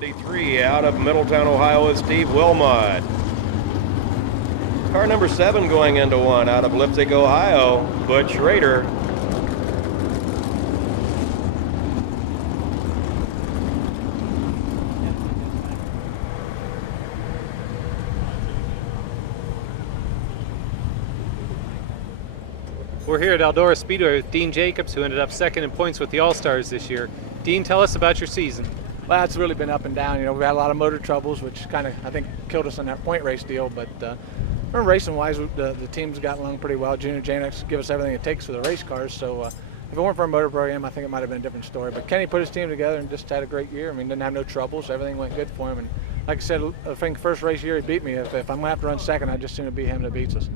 73 out of Middletown, Ohio is Steve Wilmot. Car number 7 going into 1 out of Leipzig, Ohio, Butch Schrader. We're here at Eldora Speedway with Dean Jacobs, who ended up second in points with the All-Stars this year. Dean, tell us about your season. Well, it's really been up and down. You know, we've had a lot of motor troubles, which kind of, I think, killed us in that point race deal. But racing-wise, the team's gotten along pretty well. Junior Janex give us everything it takes for the race cars. So if it weren't for a motor program, I think it might have been a different story. But Kenny put his team together and just had a great year. I mean, didn't have no troubles. Everything went good for him. And like I said, I think first race year he beat me. If I'm going to have to run second, I'd just sooner be him that beats us.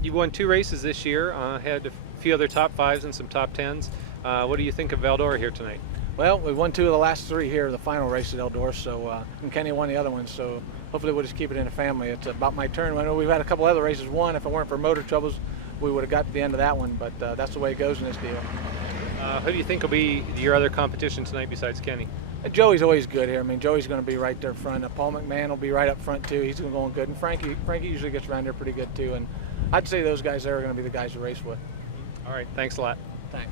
You won 2 races this year, had a few other top 5s and some top 10s. What do you think of Eldora here tonight? Well, we won 2 of the last 3 here, the final race at Eldora, so and Kenny won the other one, so hopefully we'll just keep it in the family. It's about my turn. I know we've had a couple other races won. If it weren't for motor troubles, we would have got to the end of that one, but that's the way it goes in this deal. Who do you think will be your other competition tonight besides Kenny? Joey's always good here. I mean, Joey's going to be right there front. Paul McMahon will be right up front too. He's going good, and Frankie usually gets around there pretty good too. And I'd say those guys there are going to be the guys to race with. All right, thanks a lot. Thanks.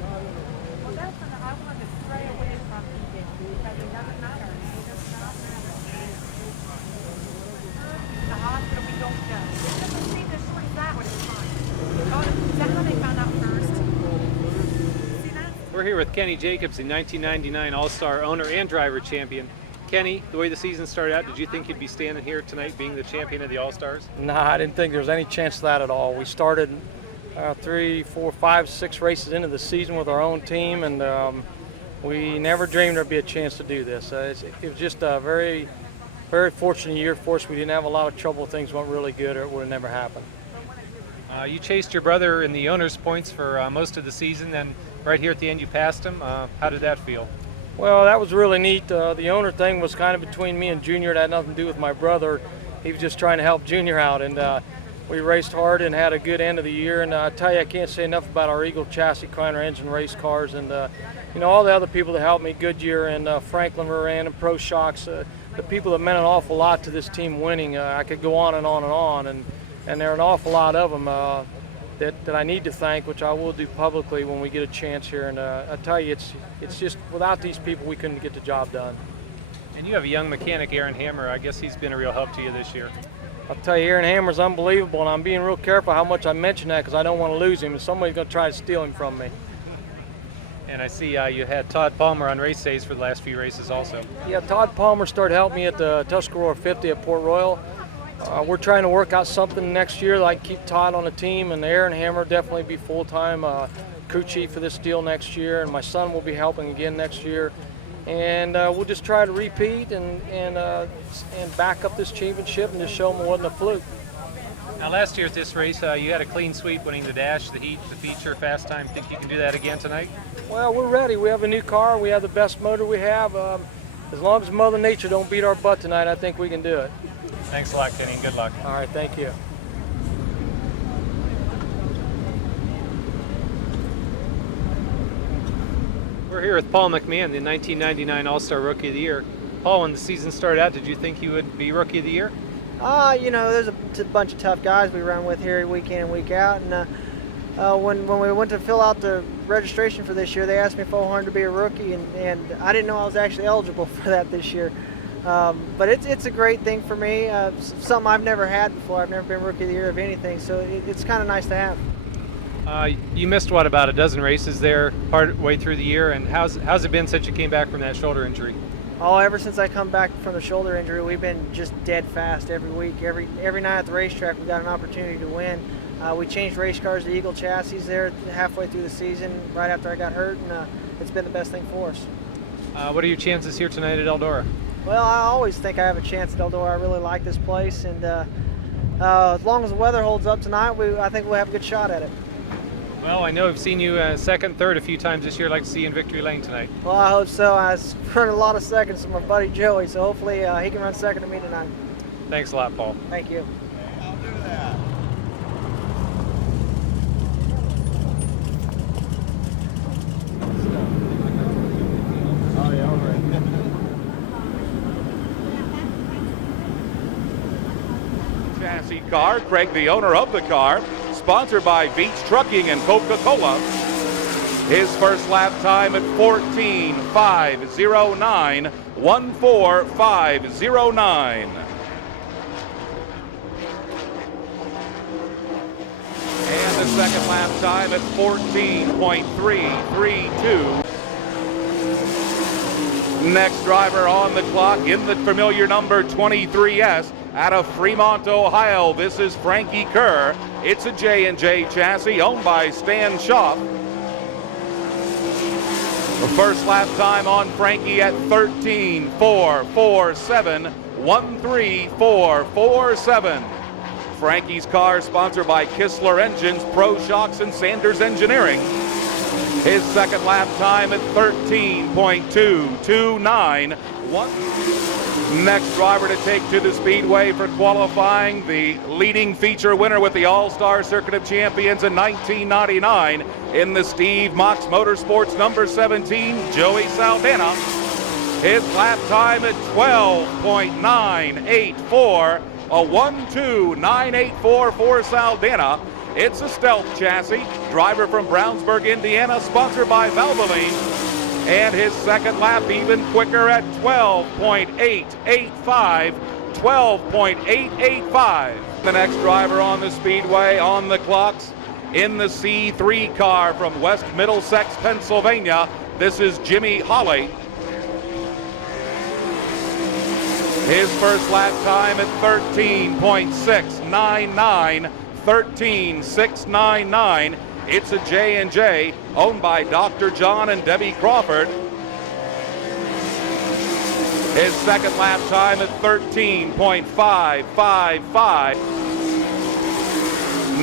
Well, that's when I wanted to stray away from EJ because it doesn't matter. It does not matter. The hospital, we don't go. It doesn't seem as short as that when it's fine. Is that how they found out first? See that? We're here with Kenny Jacobs, the 1999 All-Star owner and driver champion. Kenny, the way the season started out, did you think you'd be standing here tonight being the champion of the All-Stars? Nah, I didn't think there was any chance of that at all. We started 3, 4, 5, 6 races into the season with our own team, and we never dreamed there'd be a chance to do this. It was just a very, very fortunate year for us. We didn't have a lot of trouble. Things went really good, or it would have never happened. You chased your brother in the owner's points for most of the season, and right here at the end you passed him. How did that feel? Well, that was really neat. The owner thing was kind of between me and Junior. It had nothing to do with my brother. He was just trying to help Junior out, and we raced hard and had a good end of the year. And I tell you, I can't say enough about our Eagle chassis, Kleiner engine race cars, and you know, all the other people that helped me, Goodyear and Franklin Moran and Pro Shocks, the people that meant an awful lot to this team winning. I could go on and on and on, and there are an awful lot of them that I need to thank, which I will do publicly when we get a chance here. And I tell you, it's just without these people we couldn't get the job done. And you have a young mechanic, Aaron Hammer. I guess he's been a real help to you this year. I'll tell you, Aaron Hammer's unbelievable, and I'm being real careful how much I mention that because I don't want to lose him, and somebody's going to try to steal him from me. And I see you had Todd Palmer on race days for the last few races also. Yeah, Todd Palmer started helping me at the Tuscarora 50 at Port Royal. We're trying to work out something next year that I can keep Todd on the team, and Aaron Hammer definitely be full-time crew chief for this deal next year, and my son will be helping again next year. And we'll just try to repeat and back up this championship and just show them it wasn't a fluke. Now, last year at this race, you had a clean sweep winning the dash, the heat, the feature, fast time. Think you can do that again tonight? Well, we're ready. We have a new car. We have the best motor we have. As long as Mother Nature don't beat our butt tonight, I think we can do it. Thanks a lot, Kenny, and good luck. All right, thank you. We're here with Paul McMahon, the 1999 All-Star Rookie of the Year. Paul, when the season started out, did you think you would be Rookie of the Year? You know, there's a bunch of tough guys we run with here week in and week out, and when we went to fill out the registration for this year, they asked me if I wanted to be a rookie, and I didn't know I was actually eligible for that this year. But it's a great thing for me, something I've never had before. I've never been Rookie of the Year of anything, so it's kind of nice to have. You missed, what, about a dozen races there part way through the year, and how's it been since you came back from that shoulder injury? Oh, ever since I come back from the shoulder injury, we've been just dead fast every week. Every night at the racetrack, we got an opportunity to win. We changed race cars to Eagle chassis there halfway through the season, right after I got hurt, and it's been the best thing for us. What are your chances here tonight at Eldora? Well, I always think I have a chance at Eldora. I really like this place, and as long as the weather holds up tonight, I think we'll have a good shot at it. Well, I know I've seen you second, third a few times this year. I'd like to see you in victory lane tonight. Well, I hope so. I was running a lot of seconds with my buddy Joey, so hopefully he can run second to me tonight. Thanks a lot, Paul. Thank you. I'll do that. Oh, yeah, all right. chassis car. Craig, the owner of the car, sponsored by Veach Trucking and Coca-Cola. His first lap time at 14.509, 14509. And the second lap time at 14.332. Next driver on the clock in the familiar number 23S out of Fremont, Ohio. This is Frankie Kerr. It's a J&J chassis owned by Stan Schaff. The first lap time on Frankie at 13.447, 13447. Frankie's car sponsored by Kistler Engines, Pro Shocks, and Sanders Engineering. His second lap time at 13.229. Next driver to take to the Speedway for qualifying, the leading feature winner with the All-Star Circuit of Champions in 1999 in the Steve Mox Motorsports number 17, Joey Saldana. His lap time at 12.984, a 12984 for Saldana. It's a stealth chassis, driver from Brownsburg, Indiana, sponsored by Valvoline. And his second lap even quicker at 12.885, 12.885. The next driver on the Speedway on the clocks in the C3 car from West Middlesex, Pennsylvania. This is Jimmy Hawley. His first lap time at 13.699, 13.699. It's a J&J owned by Dr. John and Debbie Crawford. His second lap time at 13.555.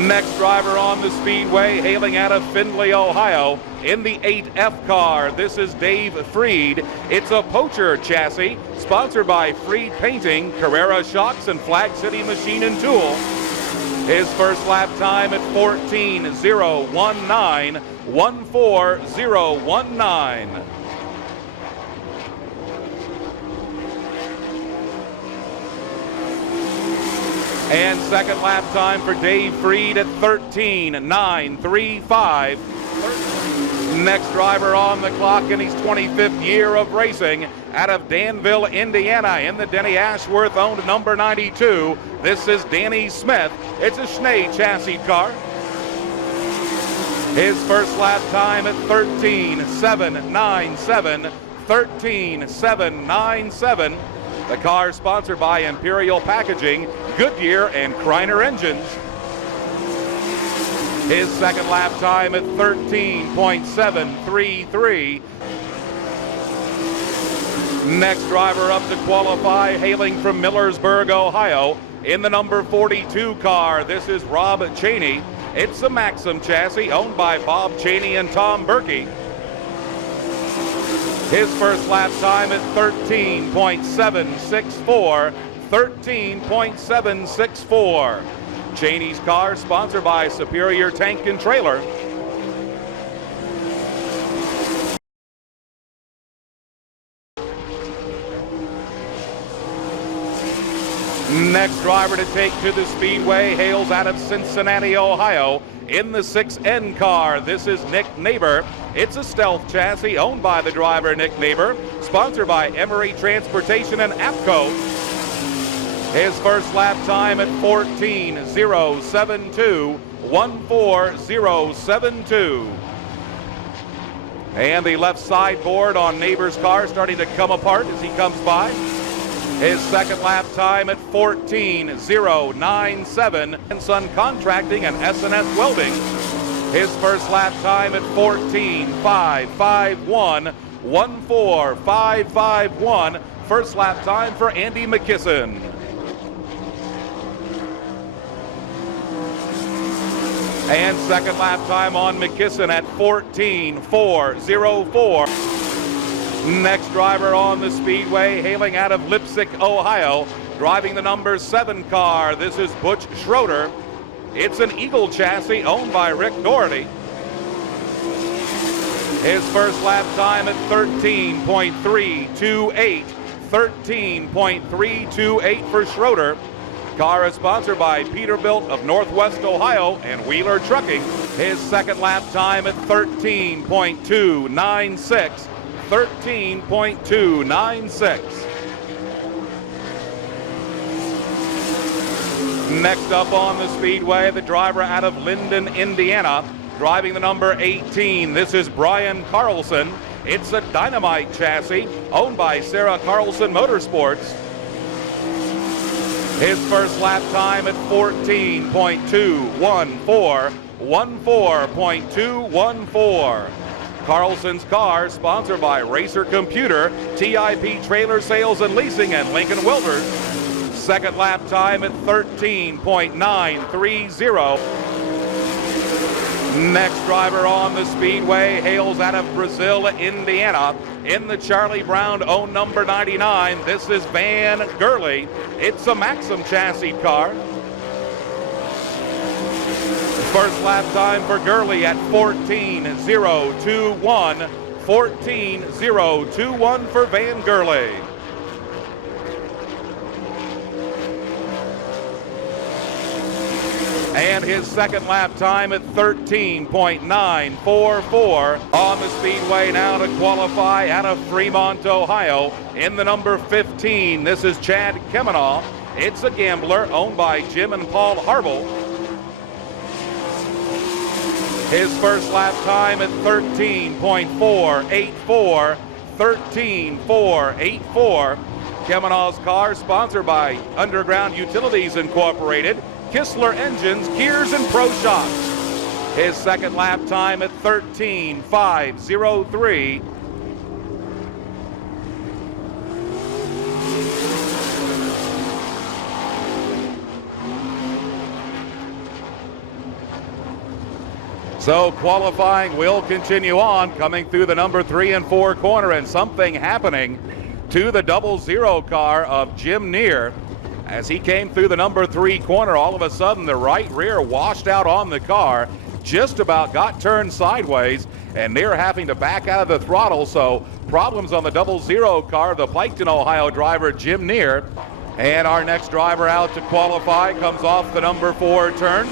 Next driver on the Speedway, hailing out of Findlay, Ohio, in the 8F car. This is Dave Freed. It's a Poacher chassis, sponsored by Freed Painting, Carrera Shocks, and Flag City Machine and Tool. His first lap time at 14.019, 14019. And second lap time for Dave Freed at 13.935. Next driver on the clock in his 25th year of racing out of Danville, Indiana, in the Denny Ashworth-owned number 92. This is Danny Smith. It's a Schnee chassis car. His first lap time at 13.797, 13.797. The car sponsored by Imperial Packaging, Goodyear, and Kreiner Engines. His second lap time at 13.733. Next driver up to qualify, hailing from Millersburg, Ohio, in the number 42 car. This is Rob Cheney. It's a Maxim chassis owned by Bob Cheney and Tom Berkey. His first lap time at 13.764, 13.764. Cheney's car sponsored by Superior Tank and Trailer. Next driver to take to the Speedway hails out of Cincinnati, Ohio, in the 6N car. This is Nick Neighbor. It's a stealth chassis owned by the driver, Nick Neighbor, sponsored by Emery Transportation and APCO. His first lap time at 14.072, 14072. And the left side board on Neighbor's car starting to come apart as he comes by. His second lap time at 14.097, and Sun Contracting and S&S Welding. His first lap time at 14.551, 14551. First lap time for Andy McKisson. And second lap time on McKisson at 14.404. Next driver on the Speedway, hailing out of Leipzig, Ohio, driving the number 7 car. This is Butch Schroeder. It's an Eagle chassis owned by Rick Doherty. His first lap time at 13.328, 13.328 for Schroeder. Car is sponsored by Peterbilt of Northwest Ohio and Wheeler Trucking. His second lap time at 13.296. 13.296. Next up on the speedway, the driver out of Linden, Indiana, driving the number 18. This is Brian Carlson. It's a Dynamite chassis owned by Sarah Carlson Motorsports. His first lap time at 14.214. 14.214. Carlson's car, sponsored by Racer Computer, TIP Trailer Sales and Leasing, and Lincoln Welders. Second lap time at 13.930. Next driver on the speedway hails out of Brazil, Indiana, in the Charlie Brown owned number 99. This is Van Gurley. It's a Maxim chassis car. First lap time for Gurley at 14.021. 14.021 for Van Gurley. And his second lap time at 13.944 on the speedway now to qualify out of Fremont, Ohio. In the number 15, this is Chad Kemenoff. It's a Gambler owned by Jim and Paul Harble. His first lap time at 13.484. 13.484. Kemenoff's car sponsored by Underground Utilities Incorporated, Kistler Engines, Gears, and Pro Shops. His second lap time at 13.503. So qualifying will continue on, coming through the number 3 and 4 corner, and something happening to the 00 car of Jim Neer. As he came through the number 3 corner, all of a sudden the right rear washed out on the car, just about got turned sideways, and Neer having to back out of the throttle. So problems on the 00 car, the Piketon, Ohio driver Jim Neer. And our next driver out to qualify comes off the number 4 turn.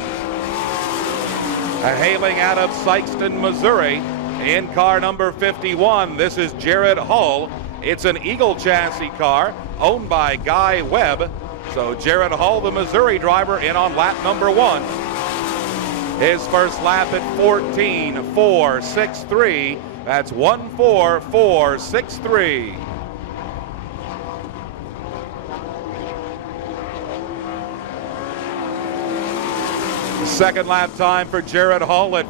Hailing out of Sikeston, Missouri, in car number 51, this is Jared Hull. It's an Eagle chassis car owned by Guy Webb. So Jared Hull, the Missouri driver, in on lap number 1. His first lap at 14.463. That's 1.4463. Second lap time for Jared Hull at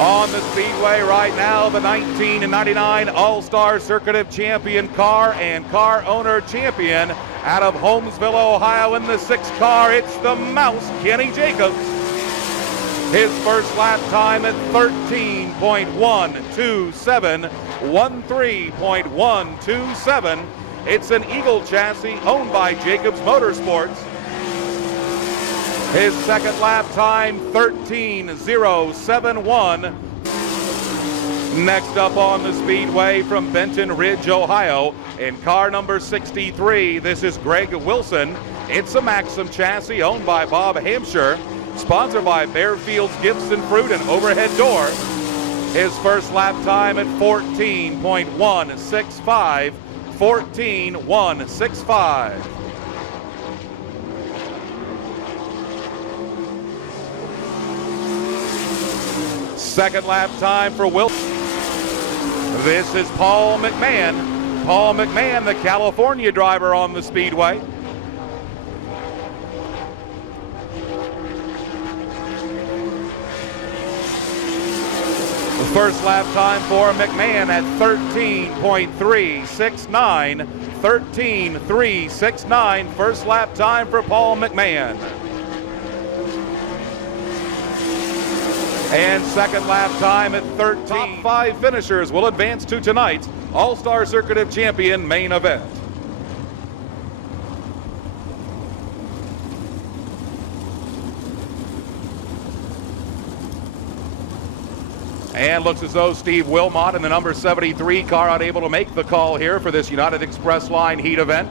on the speedway right now, the 1999 All-Star Circuit of Champion car and car owner champion out of Holmesville, Ohio, in the 6th car. It's the Mouse, Kenny Jacobs. His first lap time at 13.127. 13.127. It's an Eagle chassis owned by Jacobs Motorsports. His second lap time, 13.071. Next up on the speedway from Benton Ridge, Ohio, in car number 63, this is Greg Wilson. It's a Maxim chassis owned by Bob Hampshire, sponsored by Bearfield's Gifts and Fruit and Overhead Door. His first lap time at 14.165. 14.165. Second lap time for Wilson. This is Paul McMahon. Paul McMahon, the California driver on the speedway. The first lap time for McMahon at 13.369. 13.369. First lap time for Paul McMahon. And second lap time at 13. Top 5 finishers will advance to tonight's All-Star Circuit of Champion main event. And looks as though Steve Wilmot in the number 73 car unable to make the call here for this United Express Line heat event.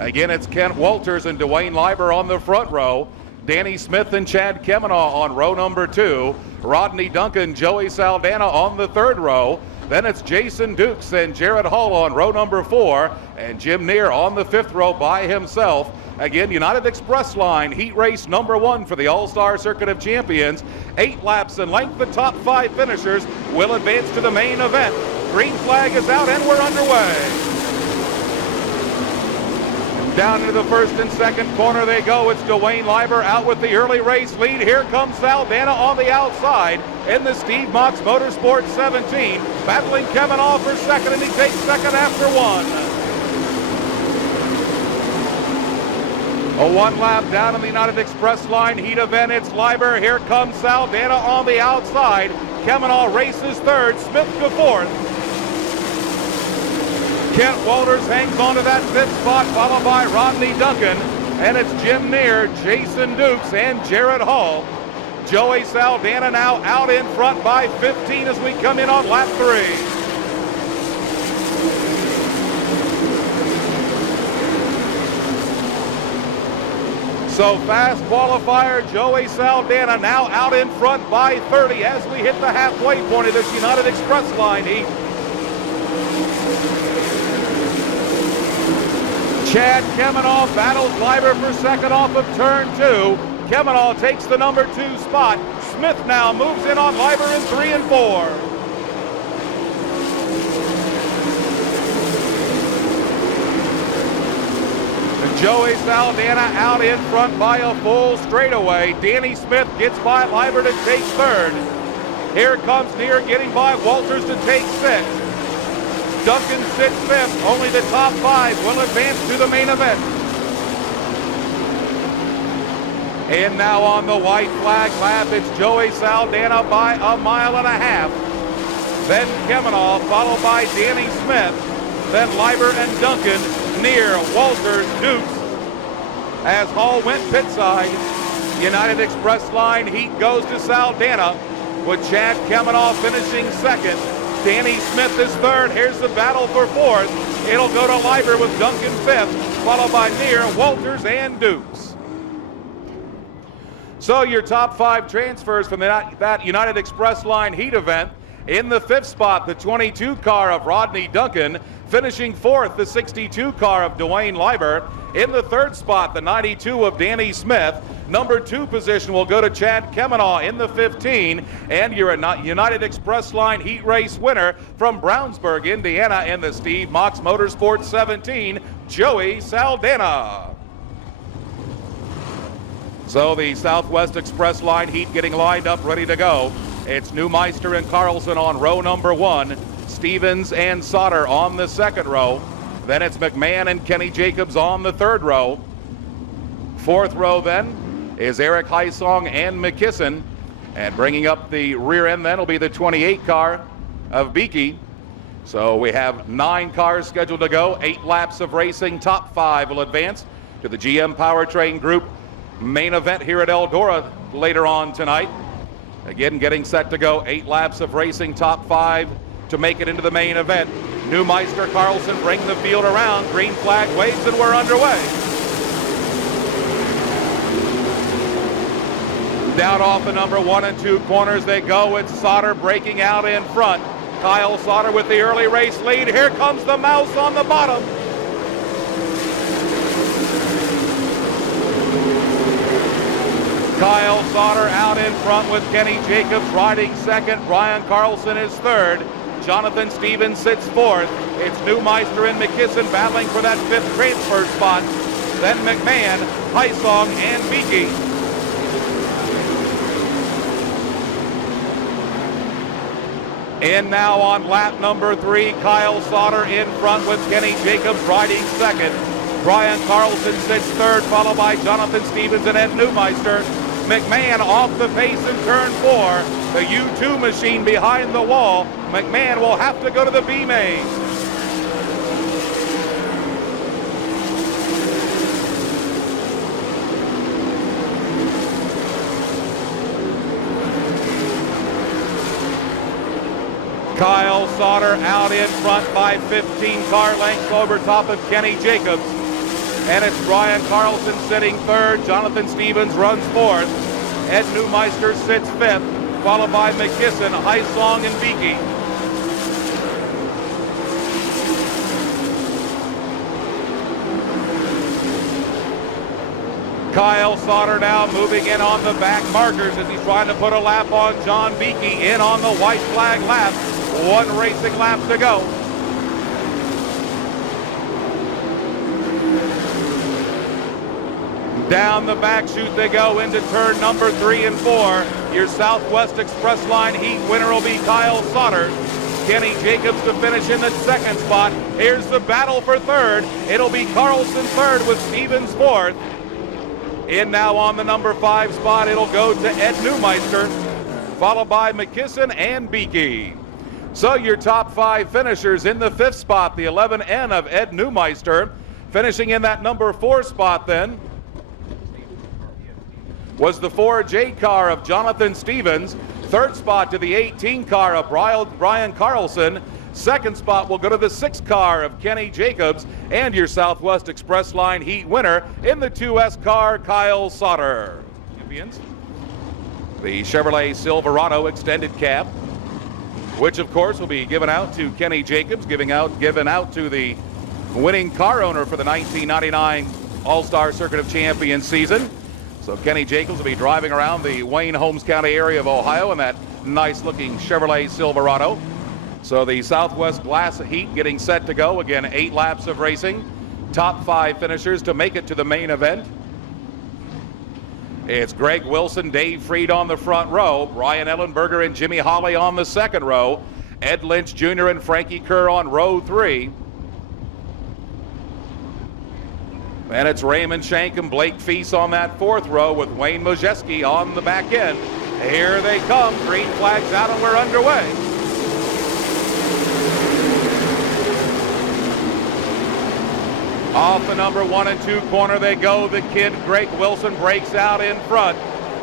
Again, it's Kent Walters and Dwayne Leiber on the front row. Danny Smith and Chad Kemenaugh on row number 2. Rodney Duncan, Joey Saldana on the third row. Then it's Jason Dukes and Jared Hall on row number 4. And Jim Neer on the 5th row by himself. Again, United Express Line, heat race number 1 for the All-Star Circuit of Champions. 8 laps in length. The top 5 finishers will advance to the main event. Green flag is out and we're underway. Down into the first and second corner they go. It's Dwayne Leiber out with the early race lead. Here comes Saldana on the outside in the Steve Mox Motorsports 17. Battling Kemenaugh for second, and he takes second after 1. A 1 lap down in the United Express Line heat event. It's Leiber. Here comes Saldana on the outside. Kemenaugh races third. Smith to fourth. Kent Walters hangs on to that 5th spot, followed by Rodney Duncan. And it's Jim Neer, Jason Dukes, and Jared Hall. Joey Saldana now out in front by 15 as we come in on lap 3. So fast qualifier, Joey Saldana now out in front by 30 as we hit the halfway point of this United Express Line heat. Chad Kemenaugh battles Leiber for second off of turn 2. Kemenaugh takes the number 2 spot. Smith now moves in on Leiber in 3 and 4. Joey Saldana out in front by a full straightaway. Danny Smith gets by Leiber to take third. Here comes Neer getting by Walters to take 6th. Duncan sits 5th. Only the top 5 will advance to the main event. And now on the white flag lap, it's Joey Saldana by 1.5 miles. Then Kemenaugh, followed by Danny Smith. Then Leiber and Duncan, Neer, Walters, Dukes. As Hall went pit side, United Express Line heat goes to Saldana, with Chad Kemenaugh finishing second. Danny Smith is third. Here's the battle for fourth. It'll go to Leiber with Duncan 5th, followed by Neer, Walters, and Dukes. So your top 5 transfers from that United Express Line heat event. In the 5th spot, the 22 car of Rodney Duncan. Finishing 4th, the 62 car of Dwayne Leiber. In the 3rd spot, the 92 of Danny Smith. Number 2 position will go to Chad Kemenaugh in the 15. And you're a United Express Line heat race winner from Brownsburg, Indiana in the Steve Mox Motorsports 17, Joey Saldana. So the Southwest Express Line heat getting lined up, ready to go. It's Neumeister and Carlson on row number 1. Stevens and Sauter on the 2nd row. Then it's McMahon and Kenny Jacobs on the 3rd row. 4th row then is Eric Heisong and McKisson. And bringing up the rear end then will be the 28 car of Beakey. So we have 9 cars scheduled to go. 8 laps of racing. Top 5 will advance to the GM Powertrain Group main event here at Eldora later on tonight. Again, getting set to go. 8 laps of racing. Top 5 to make it into the main event. Neumeister, Carlson bring the field around. Green flag waves and we're underway. Down off the number 1 and 2 corners they go. It's Sauter breaking out in front. Kyle Sauter with the early race lead. Here comes the mouse on the bottom. Kyle Sauter out in front with Kenny Jacobs riding second. Brian Carlson is third. Jonathan Stevens sits 4th. It's Neumeister and McKisson battling for that 5th transfer spot. Then McMahon, Heisong, and Beakey. And now on lap number 3, Kyle Sauter in front with Kenny Jacobs riding second. Brian Carlson sits 3rd, followed by Jonathan Stevens and Ed Neumeister. McMahon off the pace in turn 4. The U2 machine behind the wall. McMahon will have to go to the B main. Kyle Sauter out in front by 15 car lengths over top of Kenny Jacobs. And it's Brian Carlson sitting third. Jonathan Stevens runs fourth. Ed Neumeister sits fifth, followed by McKisson, Heisong, and Beakey. Kyle Sauter now moving in on the back markers as he's trying to put a lap on John Beakey in on the white flag lap. One racing lap to go. Down the back chute they go into turn number 3 and 4. Your Southwest Express Line heat winner will be Kyle Sauter. Kenny Jacobs to finish in the second spot. Here's the battle for third. It'll be Carlson third with Stevens fourth. In now on the number 5 spot, it'll go to Ed Neumeister, followed by McKisson and Beakey. So your top 5 finishers in the 5th spot, the 11N of Ed Neumeister. Finishing in that number 4 spot then was the 4J car of Jonathan Stevens. 3rd spot to the 18 car of Brian Carlson. 2nd spot will go to the 6 car of Kenny Jacobs, and your Southwest Express Line heat winner in the 2S car, Kyle Sauter. Champions, the Chevrolet Silverado extended cab, which of course will be given out to Kenny Jacobs, given out to the winning car owner for the 1999 All-Star Circuit of Champions season. So Kenny Jacobs will be driving around the Wayne Holmes County area of Ohio in that nice looking Chevrolet Silverado. So the Southwest Glass Heat getting set to go. Again, 8 laps of racing. Top 5 finishers to make it to the main event. It's Greg Wilson, Dave Freed on the front row. Brian Ellenberger and Jimmy Hawley on the second row. Ed Lynch Jr. and Frankie Kerr on row 3. And it's Raymond Shank and Blake Feast on that 4th row with Wayne Mojeski on the back end. Here they come. Green flags out and we're underway. Off the number 1 and 2 corner they go. The kid Greg Wilson breaks out in front.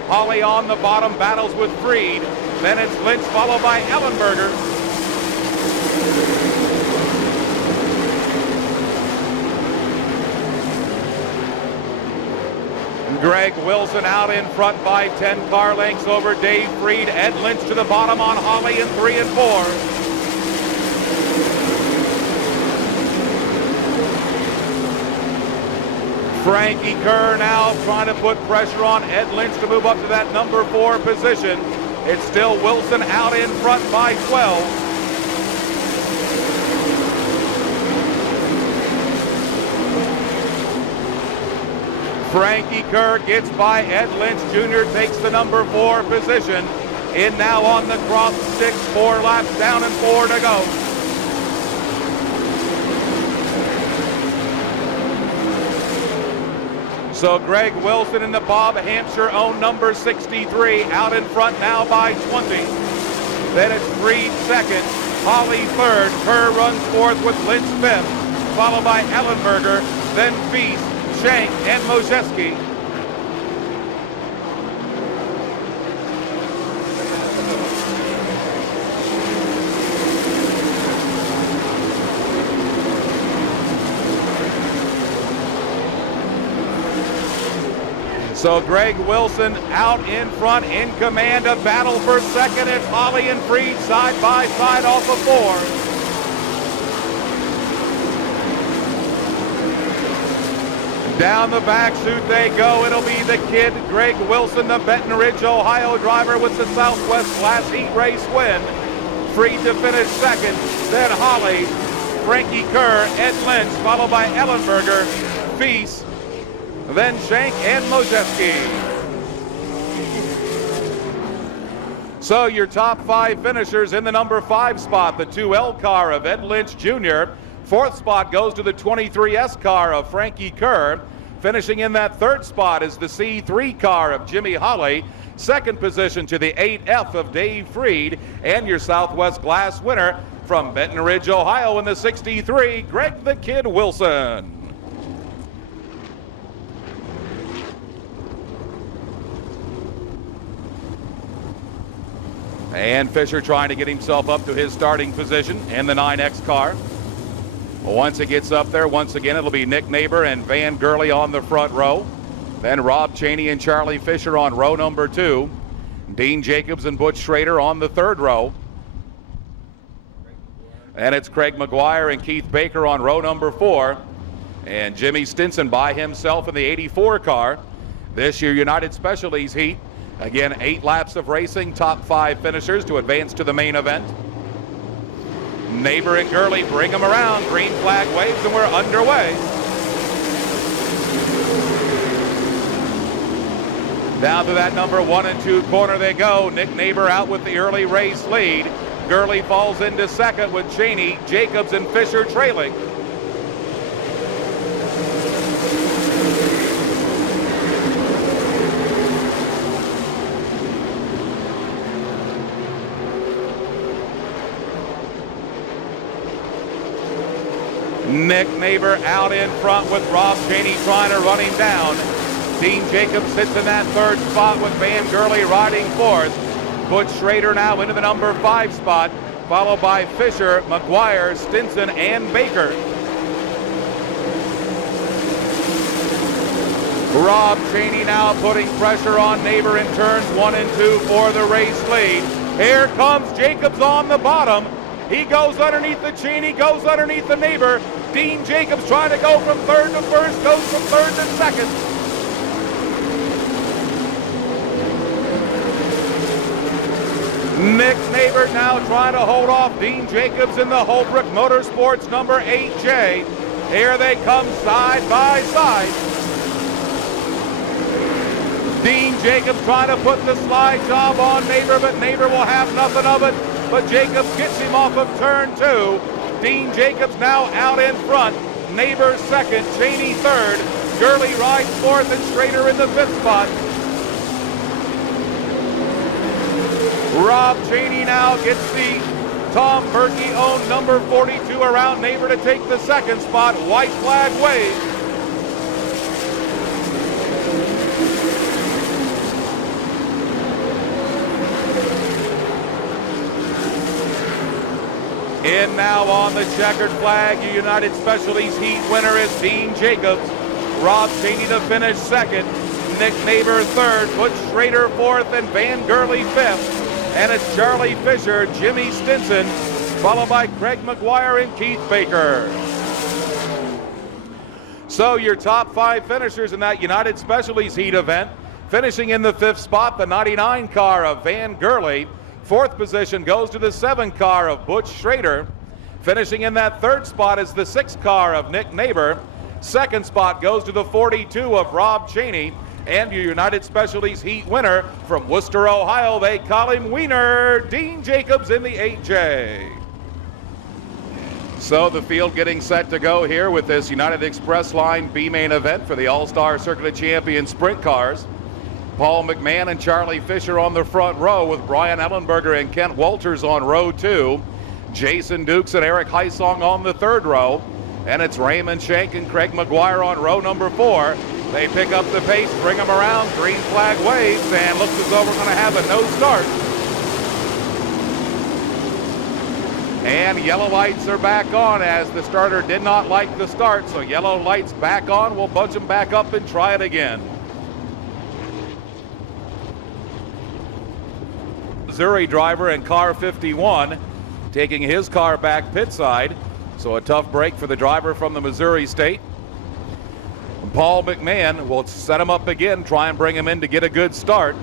Hawley on the bottom battles with Freed. Then it's Lynch followed by Ellenberger. Greg Wilson out in front by 10 car lengths over Dave Freed. Ed Lynch to the bottom on Hawley in 3 and 4. Frankie Kerr now trying to put pressure on Ed Lynch to move up to that number 4 position. It's still Wilson out in front by 12. Frankie Kerr gets by Ed Lynch Jr., takes the number 4 position. In now on the crop, 4 laps down and 4 to go. So Greg Wilson in the Bob Hampshire owned number 63 out in front now by 20. Then it's Freed second, Hawley third, Kerr runs fourth with Lynch fifth, followed by Ellenberger, then Feast, Shank, and Mojeski. So Greg Wilson out in front in command of battle for second. It's Hawley and Freed side by side off of 4. Down the back chute they go. It'll be the kid Greg Wilson, the Benton Ridge, Ohio driver with the Southwest Class Heat race win. Freed to finish second. Then Hawley, Frankie Kerr, Ed Lynch, followed by Ellenberger, Feast, then Shank and Mojeski. So your top 5 finishers in the number 5 spot, the 2L car of Ed Lynch Jr. 4th spot goes to the 23S car of Frankie Kerr. Finishing in that 3rd spot is the C3 car of Jimmy Hawley. 2nd position to the 8F of Dave Freed. And your Southwest Glass winner from Benton Ridge, Ohio in the 63, Greg the Kid Wilson. And Fisher trying to get himself up to his starting position in the 9X car. Once it gets up there, once again, it'll be Nick Neighbor and Van Gurley on the front row. Then Rob Cheney and Charlie Fisher on row number 2. Dean Jacobs and Butch Schrader on the third row. And it's Craig McGuire and Keith Baker on row number 4. And Jimmy Stinson by himself in the 84 car. This year United Specialties heat. Again, 8 laps of racing, top 5 finishers to advance to the main event. Neighbor and Gurley bring them around. Green flag waves and we're underway. Down to that number 1 and 2 corner they go. Nick Neighbor out with the early race lead. Gurley falls into second with Cheney, Jacobs, and Fisher trailing. Nick Neighbor out in front with Rob Cheney trying to run him down. Dean Jacobs sits in that third spot with Van Gurley riding fourth. Butch Schrader now into the number 5 spot, followed by Fisher, McGuire, Stinson, and Baker. Rob Cheney now putting pressure on Neighbor in turns 1 and 2 for the race lead. Here comes Jacobs on the bottom. He goes underneath the Cheney, goes underneath the Neighbor. Dean Jacobs trying to go from third to first, goes from third to second. Nick Neighbor now trying to hold off Dean Jacobs in the Holbrook Motorsports number 8J. Here they come side by side. Dean Jacobs trying to put the slide job on Neighbor, but Neighbor will have nothing of it. But Jacobs gets him off of turn 2. Dean Jacobs now out in front. Neighbor second, Cheney third. Gurley rides fourth and Schrader in the 5th spot. Rob Cheney now gets the Tom Berkey owned number 42 around Neighbor to take the 2nd spot. White flag wave. In now on the checkered flag, your United Specialties heat winner is Dean Jacobs. Rob Cheney to finish 2nd. Nick Neighbor 3rd. Butch Schrader 4th and Van Gurley 5th. And it's Charlie Fisher, Jimmy Stinson, followed by Craig McGuire and Keith Baker. So your top 5 finishers in that United Specialties heat event. Finishing in the 5th spot, the 99 car of Van Gurley. 4th position goes to the 7 car of Butch Schrader. Finishing in that 3rd spot is the 6 car of Nick Neighbor. 2nd spot goes to the 42 of Rob Cheney. And your United Specialties heat winner from Worcester, Ohio, they call him Wiener, Dean Jacobs in the 8J. So the field getting set to go here with this United Express Line B main event for the All-Star Circuit of Champions sprint cars. Paul McMahon and Charlie Fisher on the front row with Brian Ellenberger and Kent Walters on row 2. Jason Dukes and Eric Heisong on the 3rd row. And it's Raymond Shank and Craig McGuire on row number 4. They pick up the pace, bring them around, green flag waves, and looks as though we're going to have a no start. And yellow lights are back on as the starter did not like the start, so yellow lights back on. We'll bunch them back up and try it again. Missouri driver in car 51 taking his car back pit side, so a tough break for the driver from the Missouri State. Paul McMahon will set him up again, try and bring him in to get a good start.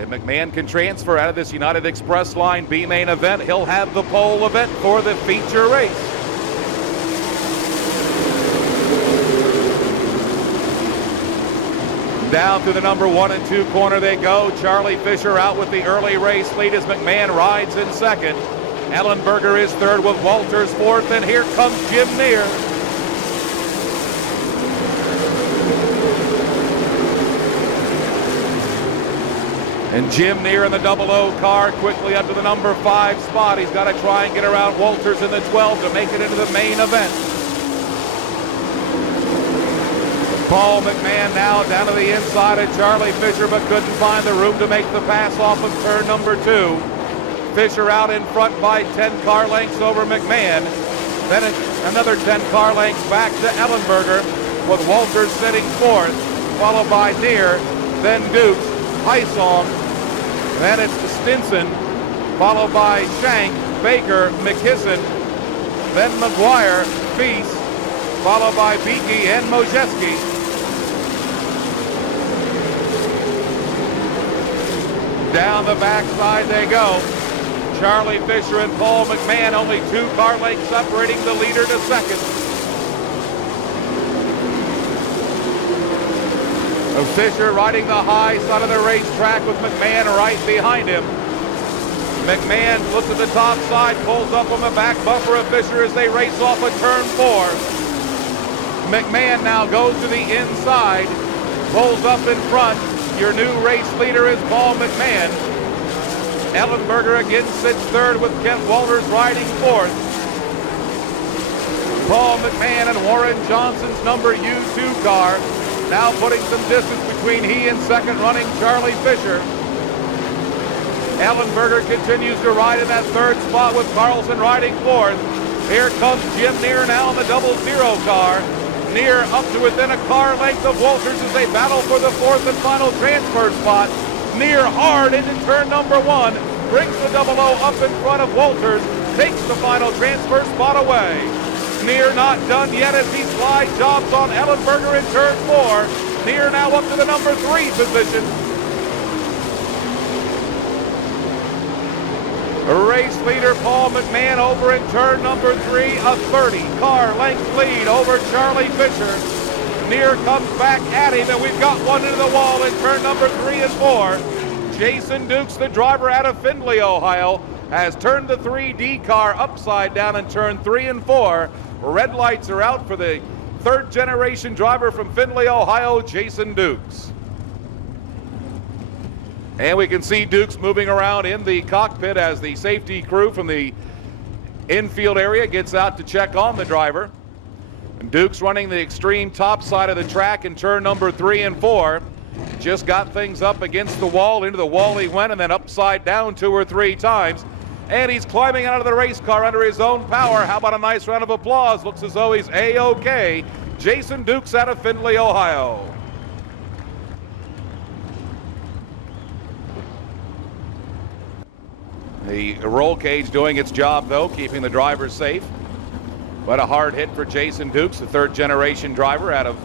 If McMahon can transfer out of this United Express Line B main event, he'll have the pole event for the feature race. Down through the number 1 and 2 corner they go. Charlie Fisher out with the early race lead as McMahon rides in 2nd. Ellenberger is 3rd with Walters 4th, and here comes Jim Neer. And Jim Neer in the 00 car quickly up to the number 5 spot. He's got to try and get around Walters in the 12 to make it into the main event. Paul McMahon now down to the inside of Charlie Fisher, but couldn't find the room to make the pass off of turn number 2. Fisher out in front by 10 car lengths over McMahon. Then it's Another 10 car lengths back to Ellenberger, with Walters sitting fourth, followed by Neer, then Dukes, Heisong, then it's Stinson, followed by Shank, Baker, McKisson, then McGuire, Feast, followed by Beakey and Mojeski. Down the backside they go. Charlie Fisher and Paul McMahon, only 2 car lengths separating the leader to second. Fisher riding the high side of the racetrack with McMahon right behind him. McMahon looks at the top side, pulls up on the back bumper of Fisher as they race off of turn 4. McMahon now goes to the inside, pulls up in front. Your new race leader is Paul McMahon. Ellenberger again sits third with Kent Walters riding fourth. Paul McMahon and Warren Johnson's number U2 car now putting some distance between he and second running Charlie Fisher. Ellenberger continues to ride in that third spot with Carlson riding fourth. Here comes Jim Neer now in the 00 car. Neer up to within a car length of Walters as they battle for the fourth and final transfer spot. Neer hard into turn number 1, brings the 00 up in front of Walters, takes the final transfer spot away. Neer not done yet as he slide jobs on Ellenberger in turn 4. Neer now up to the number 3 position. Race leader Paul McMahon over in turn number 3, a 30 car length lead over Charlie Fisher. Neer comes back at him, and we've got one into the wall in turn number 3 and 4. Jason Dukes, the driver out of Findlay, Ohio, has turned the 3D car upside down in turn 3 and 4. Red lights are out for the third generation driver from Findlay, Ohio, Jason Dukes. And we can see Dukes moving around in the cockpit as the safety crew from the infield area gets out to check on the driver. And Dukes running the extreme top side of the track in turn number 3 and 4. Just got things up against the wall, into the wall he went, and then upside down 2 or 3 times. And he's climbing out of the race car under his own power. How about a nice round of applause? Looks as though he's A-OK. Jason Dukes out of Findlay, Ohio. The roll cage doing its job, though, keeping the drivers safe. But a hard hit for Jason Dukes, the third generation driver out of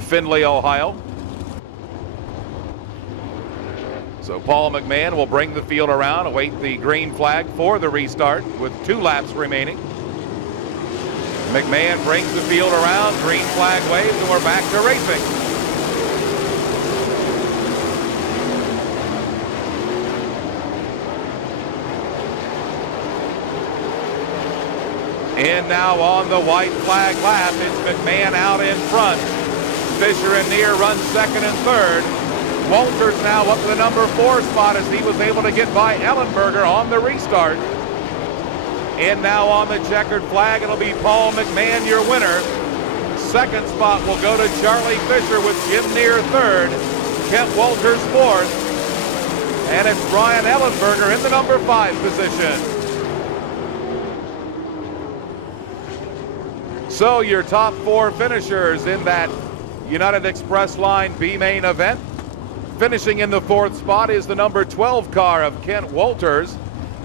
Findlay, Ohio. So Paul McMahon will bring the field around, await the green flag for the restart with 2 laps remaining. McMahon brings the field around, green flag waves, and we're back to racing. And now on the white flag lap, it's McMahon out in front. Fisher and Neer run second and third. Walters now up to the number 4 spot as he was able to get by Ellenberger on the restart. And now on the checkered flag, it'll be Paul McMahon, your winner. Second spot will go to Charlie Fisher with Jim Neer third, Kent Walters fourth, and it's Brian Ellenberger in the number 5 position. So your top 4 finishers in that United Express Line B main event. Finishing in the 4th spot is the number 12 car of Kent Walters.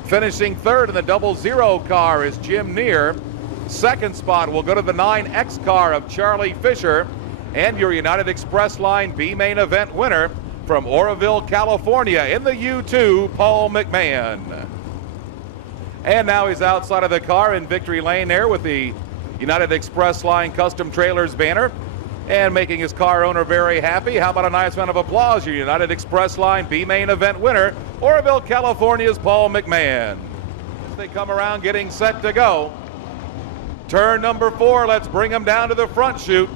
Finishing third in the 00 car is Jim Neer. Second spot will go to the 9X car of Charlie Fisher. And your United Express Line B main event winner from Oroville, California in the U2, Paul McMahon. And now he's outside of the car in victory lane there with the United Express Line Custom Trailers banner and making his car owner very happy. How about a nice round of applause, your United Express Line B main event winner, Oroville, California's Paul McMahon. As they come around getting set to go. Turn number 4, let's bring them down to the front chute.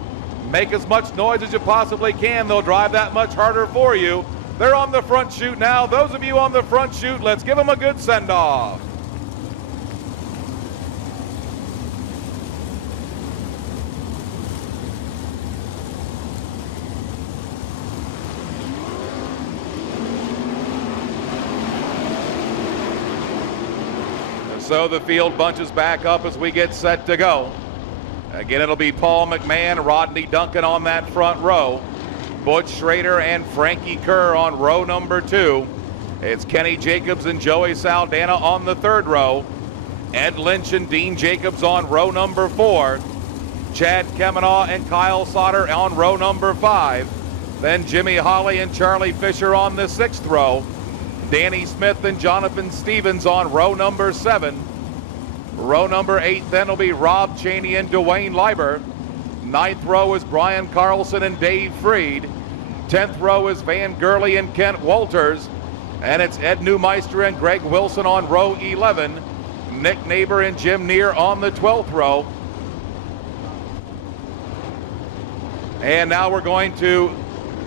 Make as much noise as you possibly can. They'll drive that much harder for you. They're on the front chute now. Those of you on the front chute, let's give them a good send-off. So the field bunches back up as we get set to go. Again, it'll be Paul McMahon, Rodney Duncan on that front row. Butch Schrader and Frankie Kerr on row number 2. It's Kenny Jacobs and Joey Saldana on the third row. Ed Lynch and Dean Jacobs on row number 4. Chad Kemenaugh and Kyle Sauter on row number 5. Then Jimmy Holly and Charlie Fisher on the 6th row. Danny Smith and Jonathan Stevens on row number 7. Row number 8 then will be Rob Cheney and Dwayne Leiber. 9th row is Brian Carlson and Dave Freed. 10th row is Van Gurley and Kent Walters. And it's Ed Neumeister and Greg Wilson on row 11. Nick Neighbor and Jim Neer on the 12th row. And now we're going to,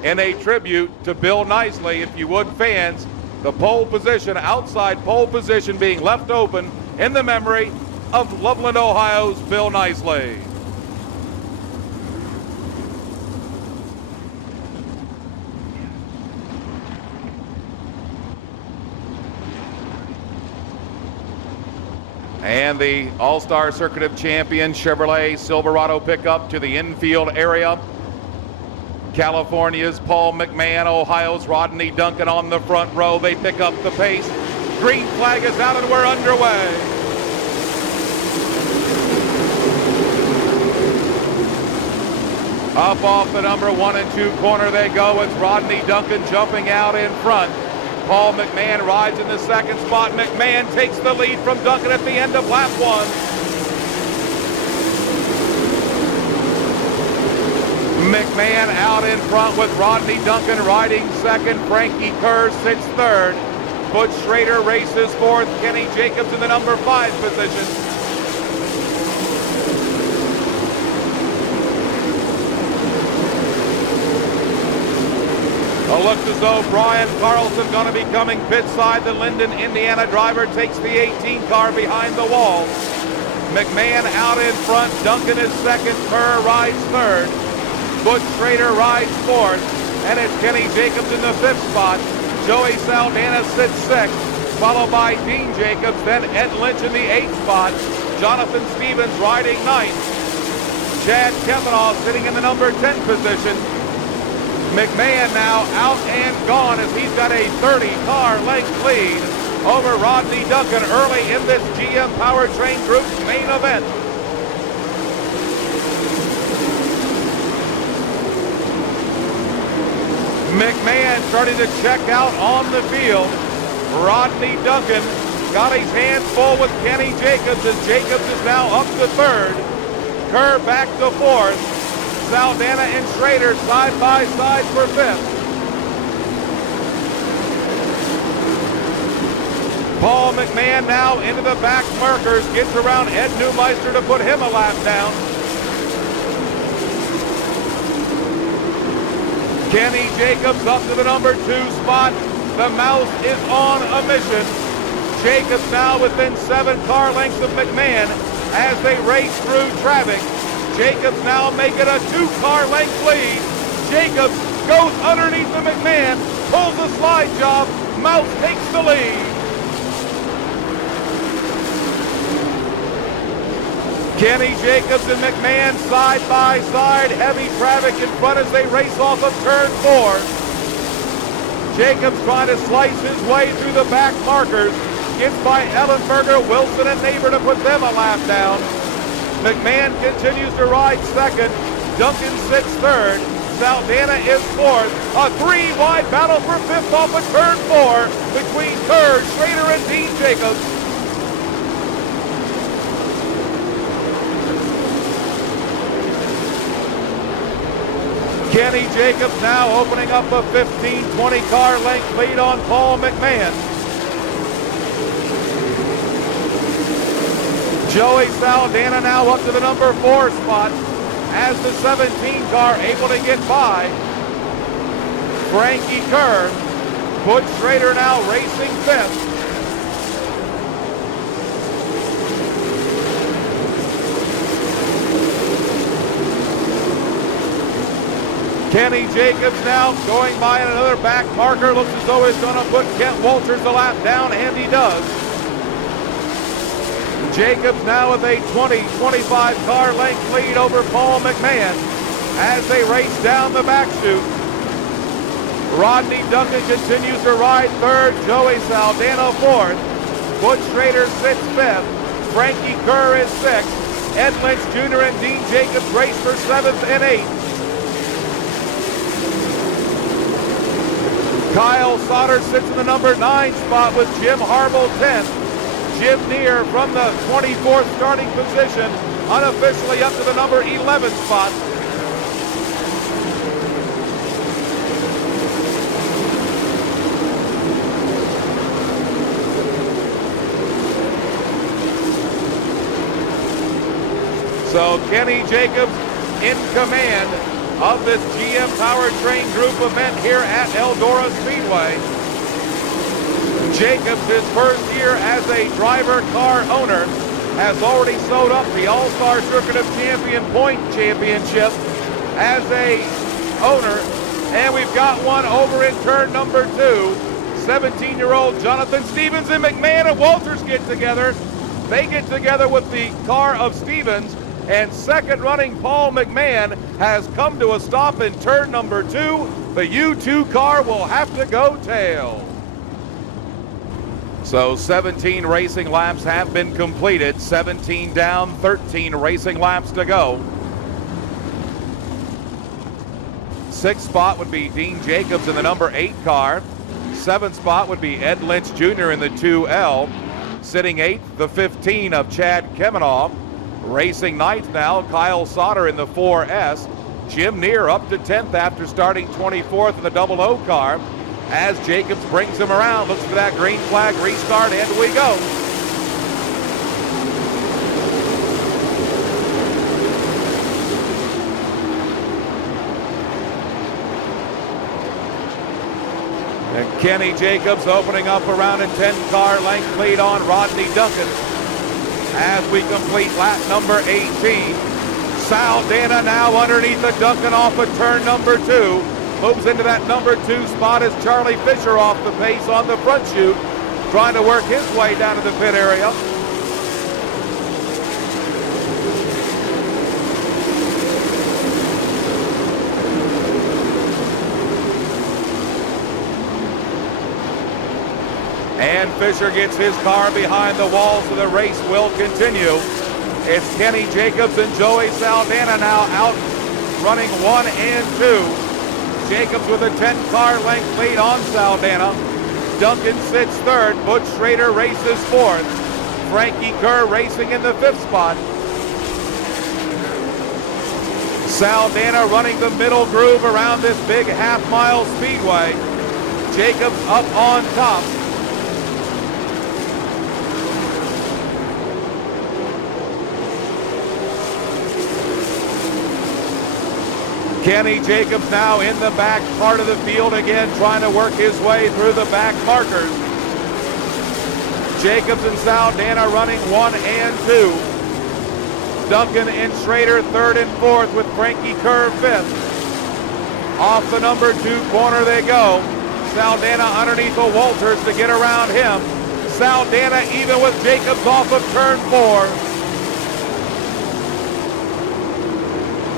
in a tribute to Bill Nicely, if you would, fans, the pole position, outside pole position being left open in the memory of Loveland, Ohio's Bill Nicely. And the All-Star Circuit of Champions Chevrolet Silverado pickup to the infield area. California's Paul McMahon, Ohio's Rodney Duncan on the front row. They pick up the pace. Green flag is out and we're underway. Up off the number 1 and 2 corner they go. It's Rodney Duncan jumping out in front. Paul McMahon rides in the second spot. McMahon takes the lead from Duncan at the end of lap 1. McMahon out in front with Rodney Duncan riding second. Frankie Kerr sits third. Butch Schrader races fourth. Kenny Jacobs in the number 5 position. It looks as though Brian Carlson going to be coming pit side. The Linden, Indiana driver takes the 18 car behind the wall. McMahon out in front. Duncan is second. Kerr rides third. Butch Schrader rides fourth, and it's Kenny Jacobs in the 5th spot. Joey Saldana sits 6th, followed by Dean Jacobs, then Ed Lynch in the 8th spot. Jonathan Stevens riding 9th. Chad Kemenaugh sitting in the number 10 position. McMahon now out and gone as he's got a 30-car length lead over Rodney Duncan early in this GM Powertrain Group's main event. McMahon starting to check out on the field. Rodney Duncan got his hands full with Kenny Jacobs, and Jacobs is now up to 3rd. Kerr back to 4th. Saldana and Schrader side by side for 5th. Paul McMahon now into the back markers, gets around Ed Neumeister to put him a lap down. Kenny Jacobs up to the number 2 spot. The Mouse is on a mission. Jacobs now within 7 car lengths of McMahon as they race through traffic. Jacobs now making a 2 car length lead. Jacobs goes underneath the McMahon, pulls a slide job. Mouse takes the lead. Kenny Jacobs and McMahon side by side, heavy traffic in front as they race off of turn 4. Jacobs trying to slice his way through the back markers, gets by Ellenberger, Wilson, and Neighbor to put them a lap down. McMahon continues to ride second. Duncan sits third. Saldana is fourth. A 3-wide battle for 5th off of turn 4 between Kerr, Schrader, and Dean Jacobs. Kenny Jacobs now opening up a 15-20 car length lead on Paul McMahon. Joey Saldana now up to the number 4 spot as the 17 car able to get by Frankie Kerr. Butch Schrader now racing 5th. Kenny Jacobs now going by another back marker. Looks as though he's going to put Kent Walters a lap down, and he does. Jacobs now with a 20-25 car length lead over Paul McMahon as they race down the back chute. Rodney Duncan continues to ride third, Joey Saldana fourth, Butch Schrader sits fifth, Frankie Kerr is sixth, Ed Lynch Jr. and Dean Jacobs race for seventh and eighth. Kyle Sauter sits in the number 9 spot with Jim Harble 10th. Jim Neer from the 24th starting position, unofficially up to the number 11 spot. So Kenny Jacobs in command of this GM Powertrain Group event here at Eldora Speedway. Jacobs, his first year as a driver car owner, has already sewed up the All-Star Circuit of Champion Point Championship as a owner. And we've got one over in turn number 2. 17-year-old Jonathan Stevens and McMahon and Walters get together. They get together with the car of Stevens, and second running Paul McMahon has come to a stop in turn number 2. The U2 car will have to go tail. So 17 racing laps have been completed. 17 down, 13 racing laps to go. 6th spot would be Dean Jacobs in the number 8 car. 7th spot would be Ed Lynch Jr. in the 2L. Sitting 8th, the 15 of Chad Kemenoff. Racing 9th now, Kyle Sauter in the 4S. Jim Neer up to 10th after starting 24th in the 00 car. As Jacobs brings him around, looks for that green flag restart, and we go. And Kenny Jacobs opening up around a 10-car length lead on Rodney Duncan. As we complete lap number 18, Saldana now underneath the Duncan off of turn number 2. Moves into that number 2 spot as Charlie Fisher off the pace on the front chute, trying to work his way down to the pit area. And Fisher gets his car behind the wall, so the race will continue. It's Kenny Jacobs and Joey Saldana now out running 1 and 2. Jacobs with a 10-car length lead on Saldana. Duncan sits third. Butch Schrader races fourth. Frankie Kerr racing in the 5th spot. Saldana running the middle groove around this big half-mile speedway. Jacobs up on top. Kenny Jacobs now in the back part of the field again, trying to work his way through the back markers. Jacobs and Saldana running 1 and 2. Duncan and Schrader 3rd and 4th with Frankie Kerr 5th. Off the number 2 corner they go. Saldana underneath the Walters to get around him. Saldana even with Jacobs off of turn 4.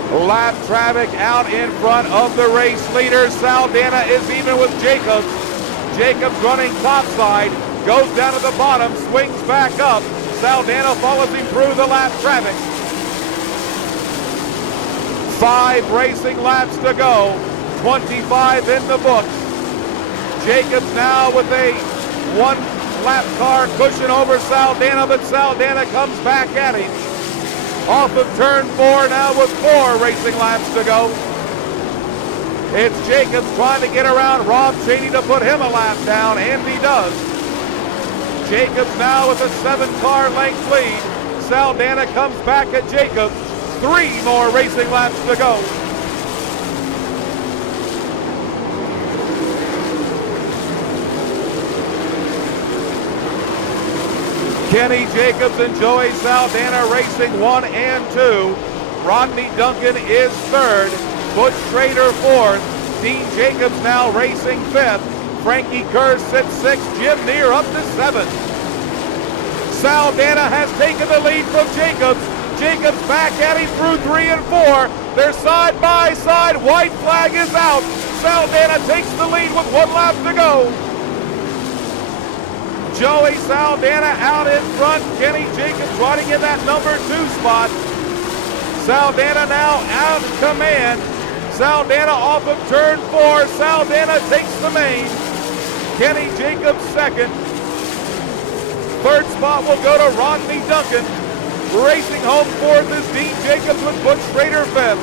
Lap traffic out in front of the race leader. Saldana is even with Jacobs. Jacobs running topside, goes down to the bottom, swings back up. Saldana follows him through the lap traffic. 5 racing laps to go, 25 in the books. Jacobs now with a 1 lap car cushion over Saldana, but Saldana comes back at him. Off of turn 4 now with 4 racing laps to go. It's Jacobs trying to get around Rob Cheney to put him a lap down, and he does. Jacobs now with a 7-car length lead. Saldana comes back at Jacobs. 3 more racing laps to go. Kenny Jacobs and Joey Saldana racing 1 and 2. Rodney Duncan is 3rd. Butch Schrader 4th. Dean Jacobs now racing 5th. Frankie Kerr sits 6th. Jim Neer up to 7th. Saldana has taken the lead from Jacobs. Jacobs back at him through 3 and 4. They're side by side. White flag is out. Saldana takes the lead with 1 lap to go. Joey Saldana out in front. Kenny Jacobs riding in that number 2 spot. Saldana now out of command. Saldana off of turn 4. Saldana takes the main. Kenny Jacobs second. Third spot will go to Rodney Duncan. Racing home fourth is Dean Jacobs with Butch Schrader fifth.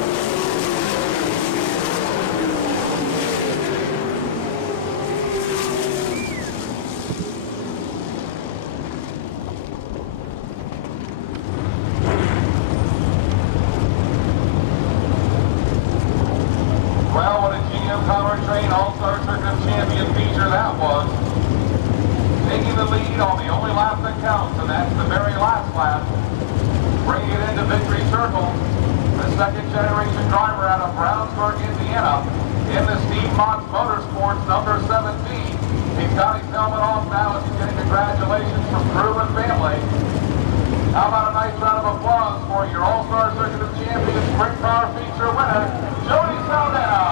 Well, what a GM Powertrain All-Star Circuit Champion feature that was. Taking the lead on the only lap that counts, and that's the very last lap. Bringing it into victory circle, the second generation driver out of Brownsburg, Indiana, in the Steve Motts Motorsports number 17. He's got his helmet off now as he's getting congratulations from crew and family. How about a nice round of applause for your All-Star Circuit of Champions Sprint Car feature winner, Joey Saldana.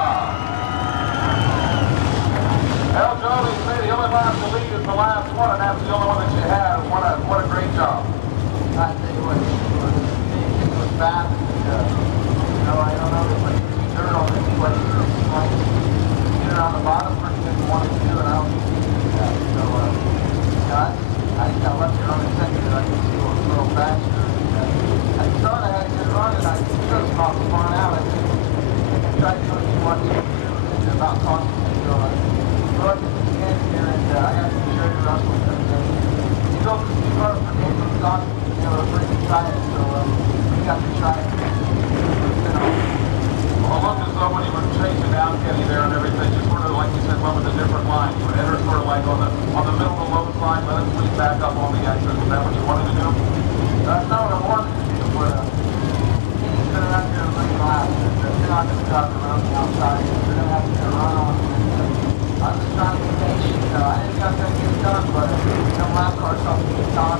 Well, Joe, they say the only lap to lead is the last one, and that's the only one that you had. What a great job. I tell you what, it was bad. I don't know, they put dirt on this place. Like, get it on the bottom for 1 and 2, and I don't think he can do that. So, I just got lucky on the second, and I could see what was a little faster. I thought I had a good run, and I just off the front out. I tried to do it too much, and about costing me. So, I looked at the scan here, and I got to be sure to Russell comes in. He goes to see her for games of gone. We're going to try it, so we got to try it. Well, it looked as though when you were chasing down Kenny there and everything, you sort of, like you said, went with a different line. You would enter sort of like on the middle of the low side, let it sweep back up on the exit. Is that what you wanted to do? That's not what I wanted to do, but Kenny's been around here a little while. They're not going to drop around the outside. They're going to have to run on. I'm just trying to be patient. I didn't got that get done, but last car something to get done.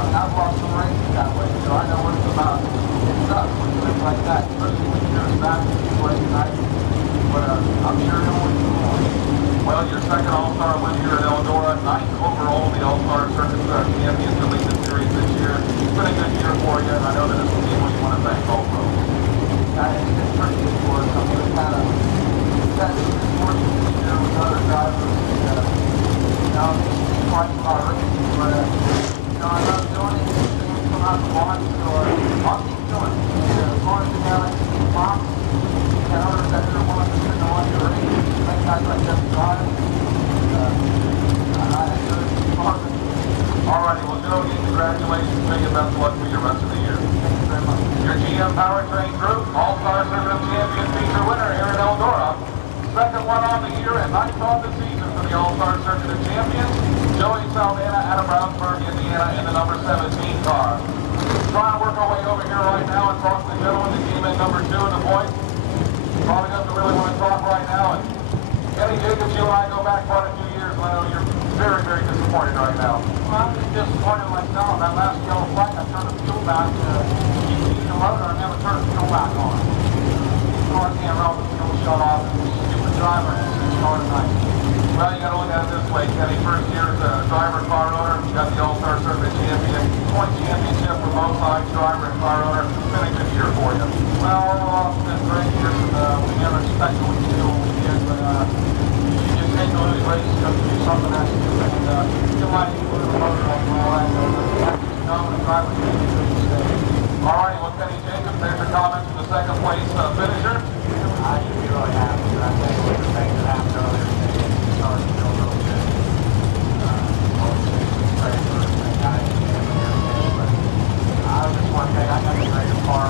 I've lost some races that way, so I know what it's about. It sucks when you live like that, especially when you're as fast as you play tonight. But I'm sure he'll win some more. Well, your second All-Star win here at Eldora, 9th overall in the All-Star Circuit Champions Elite Series this year. It's been a good year for you, and I know that it's a team where you want to thank also. It's been pretty good for us. I'm just kind of fortunate this year with other drivers. It's quite a lot of racing, but I love doing it. Things come out the box, so I'll keep doing it. As long as the guy like Steve Motts, that other sector wants to know what to race, like guys like Jeff drive. I enjoy it fun. All righty, well, Joe, congratulations to you. Best of luck for your rest of the year. Thank you very much. Your GM Powertrain Group All-Star Circuit of Champion feature winner here at Eldora. Second one on the year and 9th on the season for the All-Star Circuit of Champions. Joey Saldana out of Brownsburg, Indiana in the number 17 car. Trying to work our way over here right now and talk to the gentleman that came in number 2 in the points. Probably doesn't really want to talk right now. And Kenny Jacobs, you and I go back quite a few years, and I know you're very, very disappointed right now. Well, I'm just disappointed myself. That last yellow flag, I turned the fuel back to keep the motor. I never turned the fuel back on. The car can't run with the fuel shut off. Stupid driver. It's hard tonight. Well, you got to look at it this way, Kenny. First year as a driver, car owner, you got the All-Star Circuit Champion, point championship for both sides, driver and car owner. It's been a good year for you. Well, overall, it's been a great year. We never expected what we do when we did, but you just hate to lose races because you do something that's stupid. And you might even lose a motor on the line. You know, the driver can make a mistake. All righty, well, Kenny Jacobs, there's your comments from the second place finisher. I should be really happy, but I think with the things that happened earlier today, it's starting to feel real good. I just want to say I got the greatest car